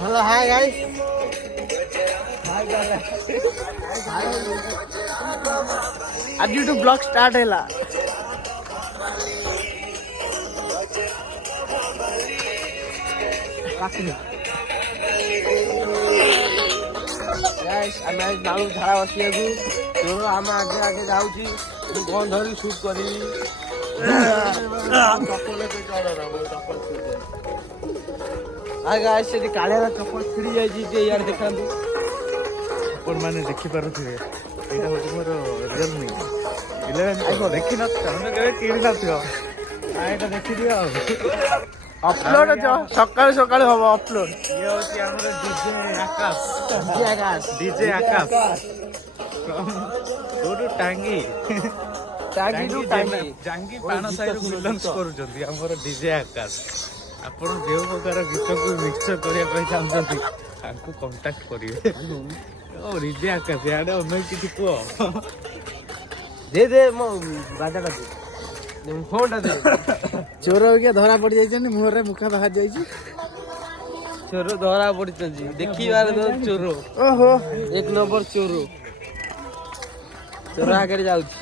Hello hi guys आज YouTube blog start हैला गाइस ଆମେ ଯାଉ ଝାଡ଼ା ବସିବାକୁ ତୋର ଆମେ ଆଗେ ଆଗେ ଯାଉଛି ମୁଁ କଣ ଧରି ସୁଟ୍ କରିବି हाय गाइस ସେଠି କାଳିଆର ଚପଲ ଛିଡ଼ି ଯାଇଛି ଯେ ୟାର ଦେଖାନ୍ତୁ ଆପଣ ମାନେ ଦେଖିପାରୁଥିବେ ଏଇଟା ହେଉଛି ମୋର ରିଅଲମି 11 ଦେଖିନଥିବ ଆମେ କେବେ କିଣି ନଥିବ ଏଇଟା ଦେଖିଦିଅ ଆଉ ଅପଲୋଡ ସକାଳୁ ସକାଳୁ ହବ ଅପଲୋଡ ଇଏ ହେଉଛି ଆମର ଡିଜେ ଆକାଶ ଡିଜେ ଆକାଶ କୋଉଠୁ ଟାଙ୍ଗି ଜାଙ୍ଗି ପାଣ ସାହିରୁ ବିଲଙ୍ଗସ୍ କରୁଛନ୍ତି ଆମର ଡିଜେ ଆକାଶ। ଆପଣ ଯେଉଁ ପ୍ରକାର ଗୀତକୁ ମିକ୍ସଚର କରିବା ପାଇଁ ଚାହୁଁଛନ୍ତି ତାଙ୍କୁ କଣ୍ଟାକ୍ଟ କରିବେ। ଓ ଡିଜେ ଆକାଶ ଇଆଡ଼େ ଅନେକ କିଛି କୁହ ଦେ ମୋ ବାଜାଟା ଦେ ଫୋନଟା ଦେ ଚୋର ହେଇକି ଧରା ପଡି ଯାଇଛନ୍ତି ମୁହଁରେ ମୁଖା ବାହାରି ଯାଇଛି ଚୋର ଧରା ପଡିଛନ୍ତି ଦେଖିବାର ଚୋର ଓହୋ 1 ନମ୍ବର ଚୋର ଆଗରେ ଯାଉଛି